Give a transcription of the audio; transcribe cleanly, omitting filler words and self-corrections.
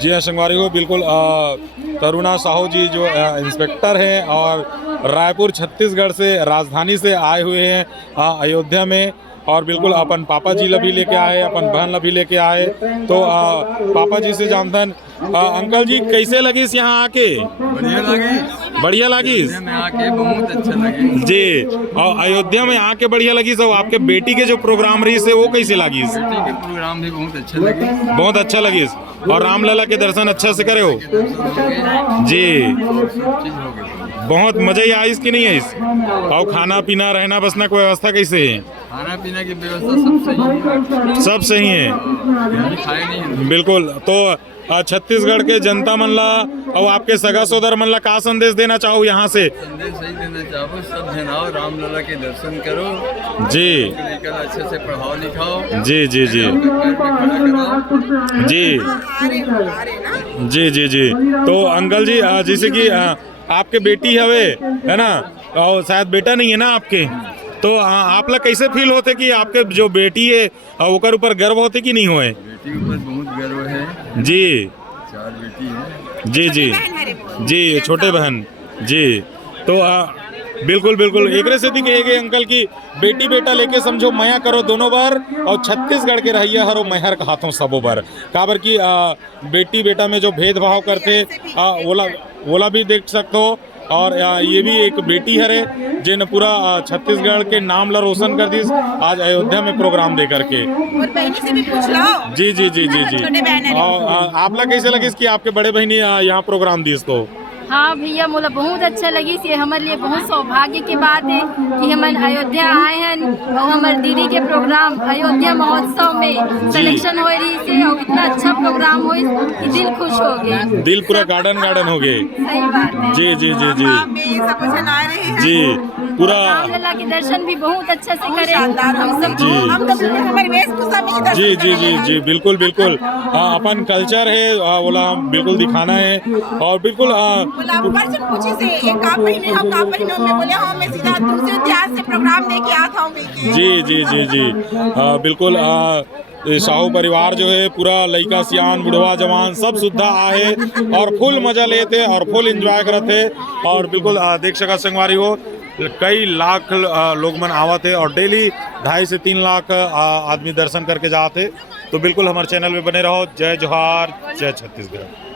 जी हाँ संगवारी हो, बिल्कुल करुणा साहू जी जो इंस्पेक्टर हैं और रायपुर छत्तीसगढ़ से राजधानी से आए हुए हैं अयोध्या में। और बिल्कुल अपन पापा जी ला भी लेके आए, अपन बहन ला भी लेके आए। तो पापा जी से जानतन अंकल जी कैसे लगिस यहाँ आके? बढ़िया लगी। बढ़िया लगिस में आके बहुत अच्छा लगी जी। और अयोध्या में आके बढ़िया लगिस। और आपके बेटी के जो प्रोग्राम रही से वो कैसे लगिस? बेटी के प्रोग्राम भी बहुत अच्छा लगे। बहुत अच्छा लगिस। और रामलला के दर्शन अच्छा से करे हो जी? सब चीज हो गई। बहुत मजा ही आइस कि नहीं आइस? और खाना पीना रहना बसना की व्यवस्था कैसे है? खाना पीना की व्यवस्था सब सही है। सब सही है अभी खाए नहीं है। बिल्कुल। तो छत्तीसगढ़ के जनता मन ला और आपके सगा सोदर मन ला का संदेश देना चाहो यहाँ से? संदेश सही देना चाहो, सब जन आओ, रामलला के दर्शन करो जी लेकर अच्छे से पढ़ाओ लिखाओ जी जी जी पैर पे खड़ा कराओ। जी जी जी जी। तो अंकल जी जैसे कि आपके बेटी हवे है ना, और शायद बेटा नहीं है ना आपके, तो आप ला कैसे फील होते कि आपके जो बेटी है ओकर ऊपर गर्व होते कि नहीं होए? बेटी के ऊपर बहुत गर्व है। जी 4 बेटी है। जी जी जी, छोटे बहन जी। तो बिल्कुल बिल्कुल एक से कहेगे अंकल की बेटी बेटा लेके समझो मया करो दोनों बार, और छत्तीसगढ़ के रहिया हरो महर का हाथों सबो बार। काबर की बेटी बेटा में जो भेदभाव करते ओला भी देख सकते हो। और ये भी एक बेटी हरे जिन पूरा छत्तीसगढ़ के नाम ला रोशन कर दी आज अयोध्या में प्रोग्राम दे करके। और बहनी से भी पूछ लो। जी जी जी जी जी। छोटे बहन है। और आप ला कैसे लगी कि आपके बड़े बहनी यहाँ प्रोग्राम दी इसको? हाँ भैया मोला बहुत अच्छा लगी। ये हमारे लिए बहुत सौभाग्य की बात है कि हम अयोध्या आए हैं और हमारे दीदी के प्रोग्राम अयोध्या महोत्सव में सिलेक्शन हो रही से, और इतना अच्छा प्रोग्राम हो कि दिल खुश हो गए। दिल पूरा गार्डन गार्डन हो गए। सही बात है जी जी जी जी जी। पूरा रामलला के दर्शन भी बहुत अच्छा से करें हम सब। जी। हम तो हमारी वेशभूषा में ही दर्शन जी जी जी करेंगे। जी बिल्कुल बिल्कुल। अपन कल्चर है बोला बिल्कुल दिखाना है। और बिल्कुल बोला पर्सन पूछी से एक का पहने हो का पहने हो, मैं बोले हाँ मैं सीधा दूसरे इतिहास से प्रोग्राम देके आता हूँ। जी जी जी जी बिल्कुल। साहू परिवार जो है पूरा लइका सियान बुढ़वा जवान सब सुद्धा आए और फुल मजा लेते और फुल एंजॉय करते। और बिल्कुल देख सका संगवारी हो कई लाख लोग मन आवत है और डेली 2.5 से 3 लाख आदमी दर्शन करके जाते। तो बिल्कुल हमारे चैनल में बने रहो। जय जोहार, जय छत्तीसगढ़।